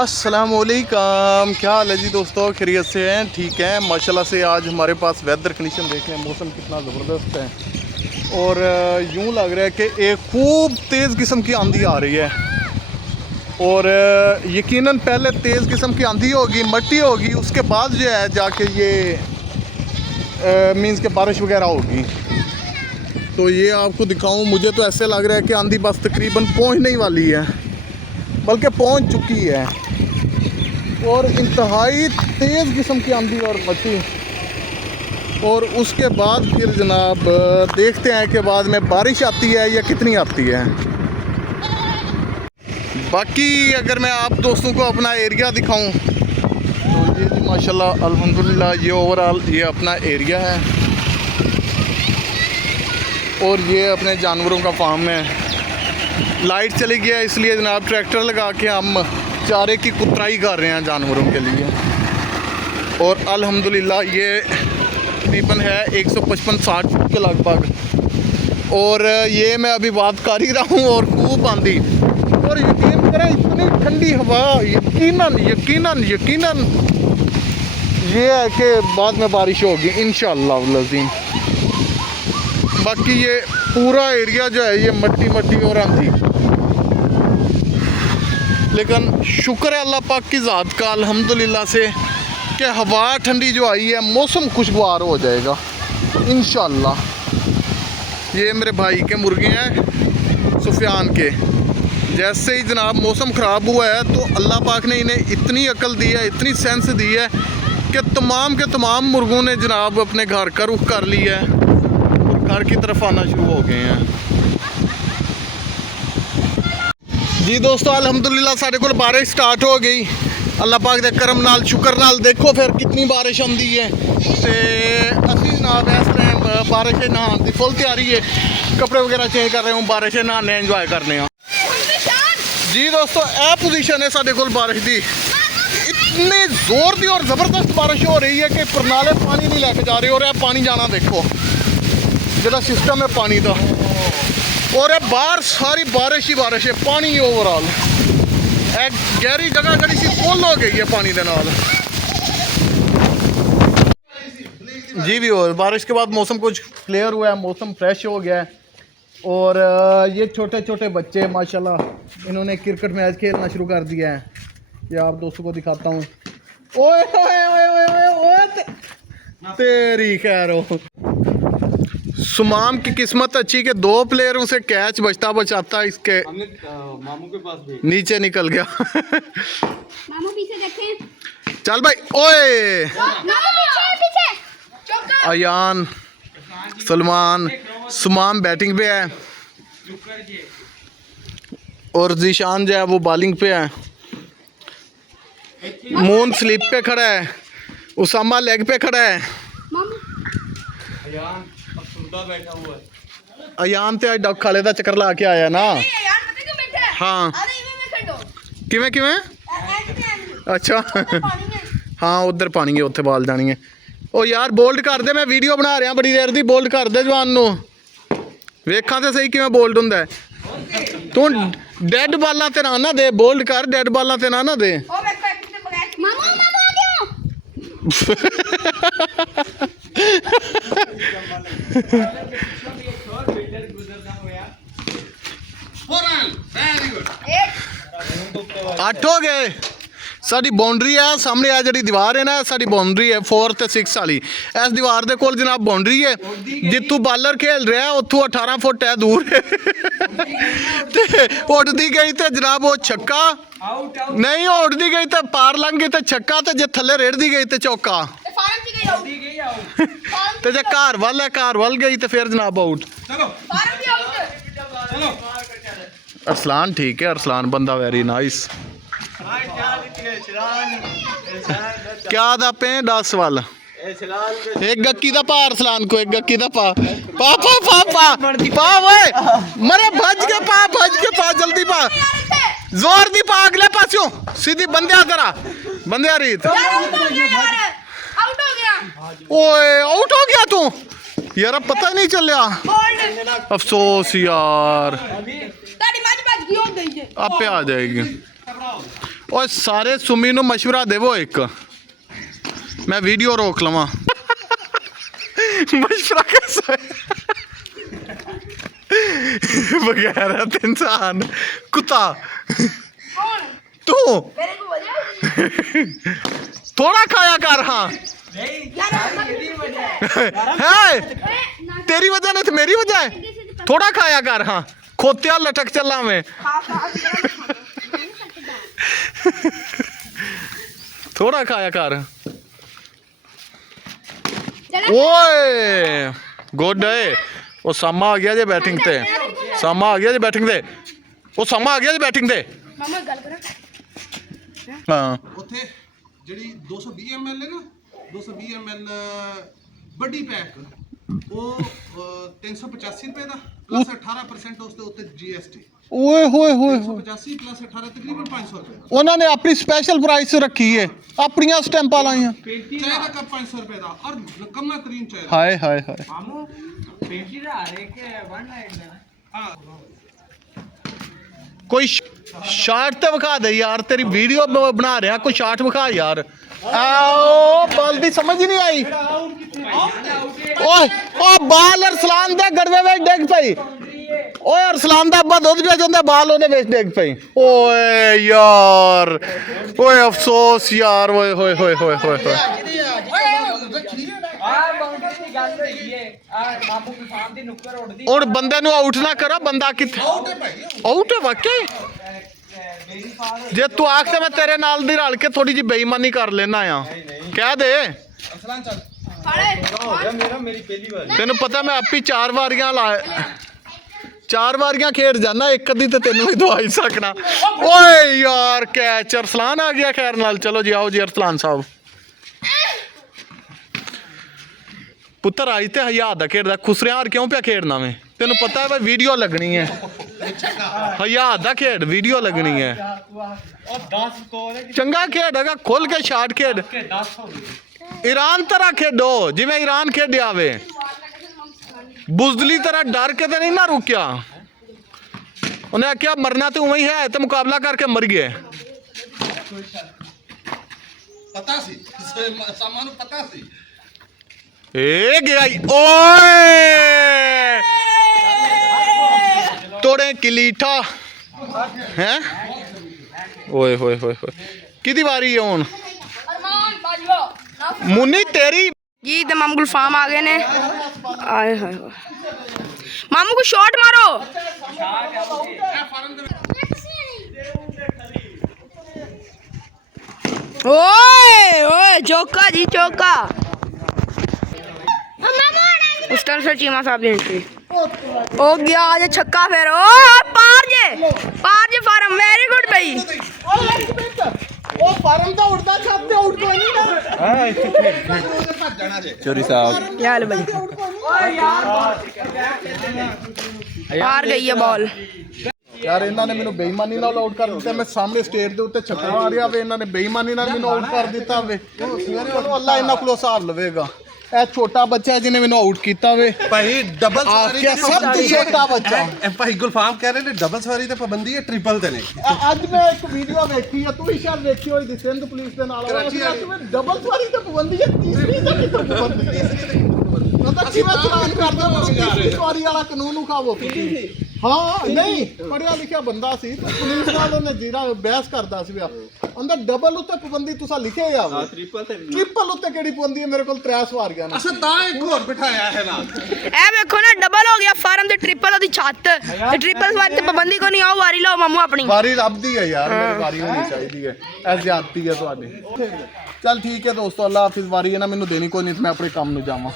अस्सलामुअलैकुम, क्या हाल है जी दोस्तों, खैरियत से हैं? ठीक है माशाल्लाह से। आज हमारे पास वेदर कंडीशन देख लें, मौसम कितना ज़बरदस्त है और यूँ लग रहा है कि एक खूब तेज़ किस्म की आंधी आ रही है और यकीनन पहले तेज़ किस्म की आंधी होगी, मट्टी होगी, उसके बाद जो है जाके ये मीन्स के बारिश वगैरह होगी। तो ये आपको दिखाऊं, मुझे तो ऐसे लग रहा है कि आंधी बस तकरीबन पहुंचने ही वाली है, बल्कि पहुंच चुकी है और इंतहाई तेज़ किस्म की आंधी और मट्टी। और उसके बाद फिर जनाब देखते हैं कि बाद में बारिश आती है या कितनी आती है। बाकी अगर मैं आप दोस्तों को अपना एरिया दिखाऊं तो ये जी माशाल्लाह अल्हम्दुलिल्लाह ये ओवरऑल ये अपना एरिया है और ये अपने जानवरों का फार्म है। लाइट चली गया इसलिए जनाब ट्रैक्टर लगा के हम चारे की कुतराई कर रहे हैं जानवरों के लिए। और अल्हम्दुलिल्लाह ये तकरीबन है 155-60 फुट के लगभग और ये मैं अभी बात कर ही रहा हूँ और खूब आंधी और यकीन करें इतनी ठंडी हवा, यकीनन ये है कि बाद में बारिश होगी इंशाअल्लाह अज़ीम। बाकी ये पूरा एरिया जो है ये मट्टी और आंधी, लेकिन शुक्र है अल्लाह पाक की ज़ात का अल्हम्दुलिल्लाह से कि हवा ठंडी जो आई है, मौसम खुशगवार हो जाएगा इंशाअल्लाह। ये मेरे भाई के मुर्गे हैं सुफियान के। जैसे ही जनाब मौसम ख़राब हुआ है तो अल्लाह पाक ने इन्हें इतनी अकल दी है, इतनी सेंस दी है कि तमाम के तमाम मुर्गों ने जनाब अपने घर का रुख कर लिया है और घर की तरफ आना शुरू हो गए हैं। जी दोस्तों अल्हम्दुलिल्लाह साढ़े को बारिश स्टार्ट हो गई, अल्लाह पाक दे करम नाल शुक्र नाल। देखो फिर कितनी बारिश आंदी है ते असी जनाब इस टाइम बारिश नहाने की फुल तैयारी है, कपड़े वगैरह चेंज कर रहे हूँ, बारिश नहाने इंजॉय करने। जी दोस्तों यह पोजीशन है साढ़े को बारिश की, इतनी जोर की और ज़बरदस्त बारिश हो रही है कि परनाले पानी नहीं लेके जा रहे और यह पानी जाना देखो जो सिस्टम है पानी का, और बाहर सारी बारिश ही बारिश है, पानी ओवरऑल एक गहरी जगह जी सी फुल हो गई है पानी के नाल। जी भी और बारिश के बाद मौसम कुछ क्लियर हुआ है, मौसम फ्रेश हो गया है और ये छोटे छोटे बच्चे माशाल्लाह इन्होंने क्रिकेट मैच खेलना शुरू कर दिया है। ये आप दोस्तों को दिखाता हूँ। ओए ओए ओए ओए ओए तेरी खैर हो। सुमाम की किस्मत अच्छी कि 2 प्लेयरों से कैच बचता बचाता इसके मामू के पास भी नीचे निकल गया। मामू पीछे देखें। चल भाई ओए मामू पीछे। अयान सलमान सुमाम बैटिंग पे है और जीशान जो है वो बॉलिंग पे है। मून स्लिप पे खड़ा है, उसामा लेग पे खड़ा है। बैठा हुआ है। अयान तो आज डॉग खाले का चक्कर ला के आया ना। हाँ किवें किवें अच्छा हाँ उधर पानी है, उत्थे बाल जानी है। ओ यार बोल्ड कर दे, मैं वीडियो बना रहा बड़ी देर दी, बोल्ड कर दे जवान नू, वेखा तो सही किवें बोल्ड हुंदा है। तू डेड बालां ते ना दे, बोल्ड कर, डेड बालां ते ना दे। आठ हो गए। साड़ी बाउंड्री है सामने, आ जी दीवार है ना, साड़ी बाउंड्री है 4 ते 6 वाली। इस दीवार के कोल जनाब बाउंड्री है, जितू बालर खेल रहा है उतों 18 फुट है दूर है। उड़ती गई तो जनाब वो छक्का नहीं, उड़ती गई तो पार लंघ गई तो छक्का, तो जे थले रेड़ती गई तो चौका, तो जे घर वाल है घर वाल गई तो फिर जनाब आउट। अरसलान ठीक है, अरसलान बंदा वेरी नाइस। क्या दा पे 10 वाल एक गक्की दा पा अरसलान को, एक गक्की दा पा पा पा पा पा पा वे मरे भज के पा जल्दी पा, जोर दी पा अगले पासों सीधी बंदे जरा बंदे रीत। ओए आउट हो गया तू यार, पता ही नहीं चलिया, अफसोस यार, आपे आ जाएगी। ਓਏ ਸਾਰੇ ਸੁਮੀ ਨੂੰ ਮਸ਼ਵਰਾ ਦੇਵੋ ਇੱਕ ਮੈਂ ਵੀਡੀਓ ਰੋਕ ਲਵਾਂ मशवरा कैसा है बगैरत इंसान कुत्ता तू थोड़ा खाया कर हाँ है तेरी वजह नहीं तो मेरी वजह है थोड़ा खाया कर हाँ खोतिया लटक चला में थोड़ा खाया कर ਓਏ ਗੁੱਡ ਏ ਉਹ ਸਾਮਾ ਆ ਗਿਆ ਜੇ ਬੈਟਿੰਗ ਤੇ ਸਾਮਾ ਆ ਗਿਆ ਜੇ ਬੈਟਿੰਗ ਤੇ ਉਹ ਸਾਮਾ ਆ ਗਿਆ ਜੇ ਬੈਟਿੰਗ ਤੇ ਮਾਮਾ ਗੱਲ ਕਰ ਹਾਂ ਉੱਥੇ ਜਿਹੜੀ 220 ml ਹੈ ਨਾ 220 ml ਵੱਡੀ ਪੈਕ ਉਹ 385 ਰੁਪਏ ਦਾ ਪਲੱਸ 18% ਉਸ ਦੇ ਉੱਤੇ GST ਓਏ ਹੋਏ ਹੋਏ 385 ਪਲੱਸ 18 ਤਕਰੀਬਨ 500 ਰੁਪਏ ਦਾ ਉਹਨਾਂ ਨੇ ਆਪਣੀ ਸਪੈਸ਼ਲ ਪ੍ਰਾਈਸ ਰੱਖੀ ਏ ਆਪਣੀਆਂ ਸਟੈਂਪਾਂ ਲਾਈਆਂ ਚਾय ਦਾ ਕੱਪ 500 ਰੁਪਏ ਦਾ ਔਰ ਕਮਾ ਤਰੀਨ ਚਾय ਦਾ ਹਾਏ ਹਾਏ ਹਾਏ मामू पेटी रा रे के वन लाइन ਹਾਂ ਕੋਈ ਸ਼ਾਰਟ ਤੇ ਵਿਖਾ ਦੇ ਯਾਰ ਤੇਰੀ ਵੀਡੀਓ ਬਣਾ ਰਿਹਾ ਕੋਈ ਸ਼ਾਰਟ ਵਿਖਾ ਯਾਰ ਆਓ ਬਾਲ ਦੀ ਸਮਝ ਹੀ ਨਹੀਂ ਆਈ ਓਏ ਓ ਬਾਲ ਅਰਸਲਾਨ ਦੇ ਗੜਵੇ ਵਿੱਚ ਡਿੱਗ ਪਈ ਓਏ ਅਰਸਲਾਨ ਦਾ ਅੱਬਾ ਦੁੱਧ ਵੇਚ ਜਾਂਦਾ ਬਾਲ ਉਹਦੇ ਵਿੱਚ ਡਿੱਗ ਪਈ ਓਏ ਯਾਰ ਓਏ ਅਫਸੋਸ ਯਾਰ ਓਏ ਹੋਏ ਹੋਏ ਹੋਏ ਹੋਏ ਹੋਏ ਆ ਬਾਉਂਡਰ ਦੀ ਗੱਲ ਹੋਈ ਏ ਆ ਮਾਮੂ ਦੀ ਫਾਰਮ ਦੀ ਨੁੱਕਰ ਉੱਡਦੀ ਹੁਣ ਬੰਦੇ ਨੂੰ ਆਊਟ ਨਾ ਕਰੋ ਬੰਦਾ ਕਿੱਥੇ ਆਊਟ ਹੈ ਵਾਕਈ ਮੇਰੀ ਫਾਰ ਜੇ ਤੂੰ ਆਖ ਤੇ ਮੈਂ ਤੇਰੇ ਨਾਲ ਦੀ ਰਲ ਕੇ ਥੋੜੀ ਜਿਹੀ ਬੇਈਮਾਨੀ ਕਰ ਲੈਣਾ ਆ ਕਹਿ ਦੇ ਅਸਲਾਨ ਚੱਲ ਹੋ ਗਿਆ ਮੇਰਾ ਮੇਰੀ ਪਹਿਲੀ ਵਾਰ ਤੈਨੂੰ ਪਤਾ ਮੈਂ ਆਪੀ 4 ਵਾਰੀਆਂ ਲਾ 4 ਵਾਰੀਆਂ ਖੇਡ ਜਾਣਾ ਇੱਕ ਅੱਧੀ ਤੇ ਤੈਨੂੰ ਵੀ ਦਵਾ ਹੀ ਸਕਣਾ ਓਏ ਯਾਰ ਕੈਚ ਅਰਸਲਾਨ ਆ ਗਿਆ ਖੈਰ ਨਾਲ ਚਲੋ ਜੀ ਆਓ ਜੀ ਅਰਸਲਾਨ ਸਾਹਿਬ ਪੁੱਤਰ ਅੱਜ ਤੇ ਹਜ਼ਾਰ ਦਾ ਖੇਡਦਾ ਖੁਸਰਿਆਂ ਕਿਉਂ ਪਿਆ ਖੇਡਣਾ ਵੇ ਤੈਨੂੰ ਪਤਾ ਹੈ ਭਾਈ ਵੀਡੀਓ ਲੱਗਣੀ ਹੈ ਹਜ਼ਾਰ ਦਾ ਖੇਡ ਵੀਡੀਓ ਲੱਗਣੀ ਹੈ ਉਹ 10 ਕੋਲ ਚੰਗਾ ਖੇਡ ਹੈਗਾ ਖੁੱਲ ਕੇ ਸ਼ਾਟ ਖੇਡ ਕੇ 10 ਹੋ ਗਏ ਈਰਾਨ ਤਰ੍ਹਾਂ ਖੇਡੋ ਜਿਵੇਂ ਈਰਾਨ ਖੇਡਿਆ ਵੇ ਬੁਜ਼ਦਲੀ ਤਰ੍ਹਾਂ ਡਰ ਕੇ ਤੇ ਨਹੀਂ ਨਾ ਰੁਕਿਆ ਉਹਨੇ ਆਖਿਆ ਮਰਨਾ ਤੇ ਉਵੇਂ ਹੀ ਹੈ ਤੇ ਮੁਕਾਬਲਾ ਕਰਕੇ ਮਰ ਗਏ ਪਤਾ ਸੀ ਸਾਮਾਂ ਨੂੰ ਪਤਾ ਸੀ ਏ ਗਿਆ ਈ। ਓਏ ਤੋੜੇ ਕਿਲੀਠਾ ਹੈ ਓਏ ਹੋਏ ਹੋਏ ਹੋਏ ਕਿਹਦੀ ਵਾਰੀ ਹੈ ਹੁਣ ਅਰਮਾਨ ਬਾਜਵਾ ਮੁੰਨੀ ਤੇਰੀ जी तो मामू गुलफाम आ गए ने आए हाय मामू को शॉट मारो ओए ओए चौका जी चौका उस तरह से चीमा साहब की एंट्री ओ गया आज छक्का फिर ओ पार जे फार्म वेरी गुड भाई ਉਹ ਫਾਰਮ ਤਾਂ ਉੱਡਦਾ ਛੱਤ ਤੇ ਆਊਟ ਕੋਈ ਨਹੀਂ ਚੋਰੀ ਸਾਹਿਬ क्या हाल है भाई हार गई है बॉल ਯਾਰ ਇਹਨਾਂ ਨੇ ਮੈਨੂੰ ਬੇਈਮਾਨੀ ਨਾਲ ਆਊਟ ਕਰ ਦਿੱਤਾ ਮੈਂ ਸਾਹਮਣੇ ਸਟੇਜ ਦੇ ਉੱਤੇ ਛੱਕਾ ਮਾਰਿਆ ਵੇ ਇਹਨਾਂ ਨੇ ਬੇਈਮਾਨੀ ਨਾਲ ਮੈਨੂੰ ਆਊਟ ਕਰ ਦਿੱਤਾ ਵੇ ਉਹ ਅੱਲਾ ਇਹਨਾਂ ਕੋਲੋਂ ਹਿਸਾਬ ਲਵੇਗਾ ਇਹ ਛੋਟਾ ਬੱਚਾ ਜਿਹਨੇ ਮੈਨੂੰ ਆਊਟ ਕੀਤਾ ਵੇ ਭਾਈ ਡਬਲ ਸਵਾਰੀ ਦਾ ਸਭ ਤੋਂ ਛੋਟਾ ਬੱਚਾ ਭਾਈ ਗੁਲਫਾਮ ਕਹਿ ਰਹੇ ਨੇ ਡਬਲ ਸਵਾਰੀ ਤੇ ਪਾਬੰਦੀ ਹੈ ਟ੍ਰਿਪਲ ਤੇ ਨਹੀਂ ਅੱਜ ਮੈਂ ਇੱਕ ਵੀਡੀਓ ਵੇਖੀ ਆ ਤੂੰ ਵੀ ਸ਼ਾਇਦ ਵੇਖੀ ਹੋਈ ਸਿੰਧ ਪੁਲਿਸ ਦੇ ਨਾਲ ਡਬਲ ਸਵਾਰੀ ਤੇ ਪਾਬੰਦੀ ਹੈ ਤੀਸਰੀ ਤੇ ਕਿੱਥੋਂ ਪਾਬੰਦੀ ਹੈ ਪਤਾ ਕਿਵੇਂ ਚਲਾਨ ਕਰਦਾ ਤੀਸਰੀ ਸਵਾਰੀ ਵਾਲਾ ਕਾਨੂੰਨ ਨੂੰ ਖਾਵੋ ਤੁਸੀਂ ਹਾਂ ਨਹੀਂ ਪੜਿਆ ਲਿਖਿਆ ਬੰਦਾ ਸੀ ਤੇ ਪੁਲਿਸ ਨਾਲ ਉਹਨੇ ਜੀਰਾ ਬਹਿਸ ਕਰਦਾ ਸੀ ਅੰਦਰ ਡਬਲ ਉੱਤੇ ਪਾਬੰਦੀ ਤੁਸੀਂ ਲਿਖਿਆ ਆ ਟ੍ਰਿਪਲ ਉੱਤੇ ਕਿਹੜੀ ਪਾਬੰਦੀ ਹੈ ਮੇਰੇ ਕੋਲ 3 ਸਵਾਰੀਆਂ ਨੇ ਅਸਾਂ ਤਾਂ ਇੱਕ ਹੋਰ ਬਿਠਾਇਆ ਹੈ ਨਾਲ ए देखो ना डबल हो गया फार्म ते ट्रिपल ओदी छत ते ट्रिपल वाली ते पाबंदी को नहीं आओ वारी लो मामू अपनी ਵਾਰੀ ਰੱਬ ਦੀ ਹੈ ਯਾਰ ਮੇਰੀ ਵਾਰੀ ਹੋਣੀ ਚਾਹੀਦੀ ਹੈ ਇਹ ਜ਼ਿਆਦਤੀ ਹੈ ਤੁਹਾਡੀ ਚੱਲ ਠੀਕ ਹੈ ਦੋਸਤੋ ਅੱਲਾ ਹਾਫਿਜ਼ ਵਾਰੀ ਹੈ ਨਾ ਮੈਨੂੰ ਦੇਣੀ ਕੋਈ ਨਹੀਂ ਤੇ ਮੈਂ ਆਪਣੇ ਕੰਮ ਨੂੰ ਜਾਵਾਂ